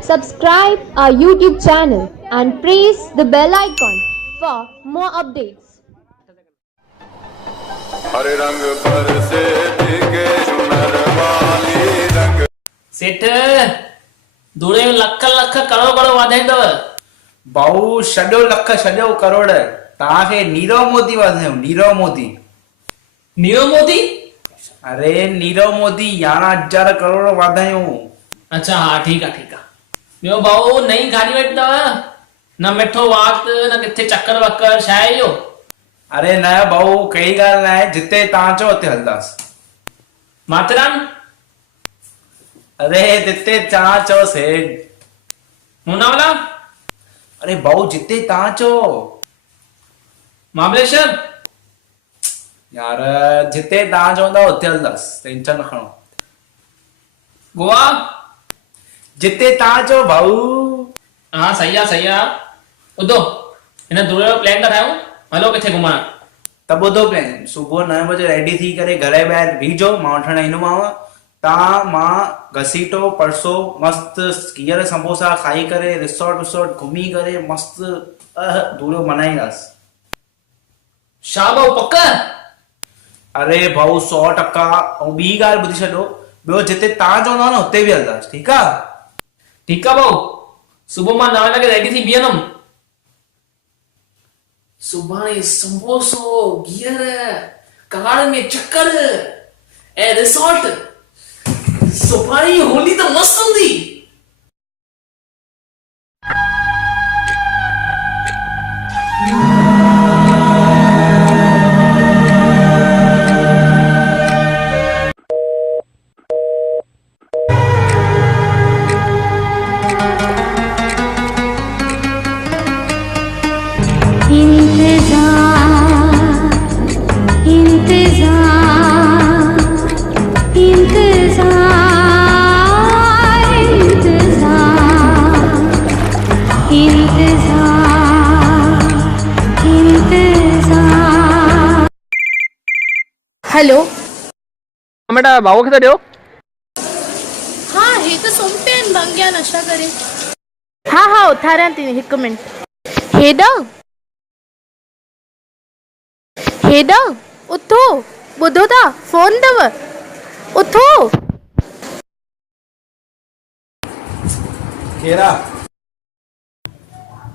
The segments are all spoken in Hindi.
Subscribe our YouTube channel and press the bell icon for more updates. हरे रंग पर से दिखे सुनर वाली रंग सेठ धूड़े लख लख करोड़ करोड़ वाधाईंदव। भाऊ छॾियो लख छॾियो करोड़ तव्हांखे नीरव मोदी वाधायूं नीरव मोदी। नीरव मोदी? अरे नीरव मोदी 11,000 करोड़ वाधायूं। अच्छा हाँ ठीक है ठीक है। ॿियो भाऊ नई गाॾी वठी अथव न मिठो वात न किथे चक्कर वक्कर छा आहे इहो? अरे न भाऊ कई ॻाल्हि न आहे जिते तव्हां चओ उते हलंदासीं। माथेरान? अरे जिते तव्हां चओ सेठ। लोनावला? अरे भाऊ जिते तव्हां चओ। महाबलेश्वर? यार जिते तव्हां चवंदा उते हलंदासीं टेंशन न खणो। गोवा? जिते तव्हां चओ भाऊ। हाँ सही आहे ॿुधो हिन धूड़े जो प्लान था ठाहियूं हलो किथे घुमण। त ॿुधो प्लान सुबुह 9 बजे रेडी थी करे घर जे ॿाहिरि बीहजो मां वठण ईंदोमांव। तव्हां मां घसीटो परसो मस्त कीअर समोसा खाई करे रिसोर्ट विसोर्ट घुमी करे मस्त धूड़ो मनाईंदासीं। छा भाऊ पक? अरे भाऊ 100% ऐं ॿी ॻाल्हि ॿुधी छॾो ॿियो जिते तव्हां चवंदव न हुते बि हलंदासीं ठीकु आहे? ठीक है भाऊ सुबह मां 9 लॻे रेडी थी बीहंदुमि। सुभाणे समोसो गियर कार में चक्कर ऐं रिसोर्ट सुभाणे होली त मस्त हूंदी। हेलो बेटा भाऊ खे त ॾियो। हाँ हे तो सुम्ह पिया आहिनि भंगिया नशा करे। हाँ हाँ उथारियां थी हिकु मिंट। हेॾा उथो ॿुधो था फोन अथव उथो। केरा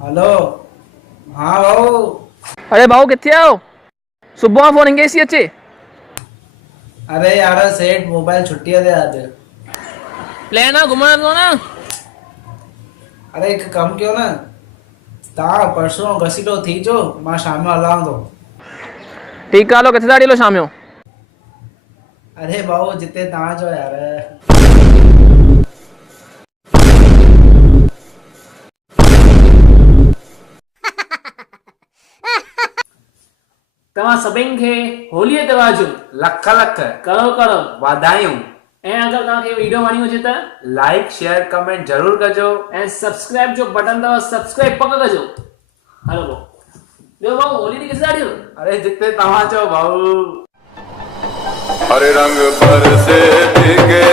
हेलो हाँ भाऊ। अरे भाऊ किथे आयो सुबुह खां फोन इंगे सी अचे। अरे यार सेठ मोबाइल छुट्टी ते अॼु। प्लान आहे घुमण जो न। अरे हिकु कमु कयो न तव्हां परसों घसीटो थी अचो मां शाम जो हलां थो। ठीकु आहे हलो किथे था हलो शाम जो। अरे भाऊ जिते तव्हां चओ यार। तव्हां सभिनि खे होलीअ ते वाजो लख लख करोड़ करोड़ वाधायूं। ऐं अगरि तव्हांखे वीडियो वणी हुजे त लाइक शेयर कमेंट ज़रूर कजो ऐं सब्सक्राइब जो बटन अथव सब्सक्राइब पक कजो। हलो भाऊ ॿियो भाऊ होली ती किथे था ॾियो? अरे जिते तव्हां चओ भाऊ। हरे रंग पर से दिखे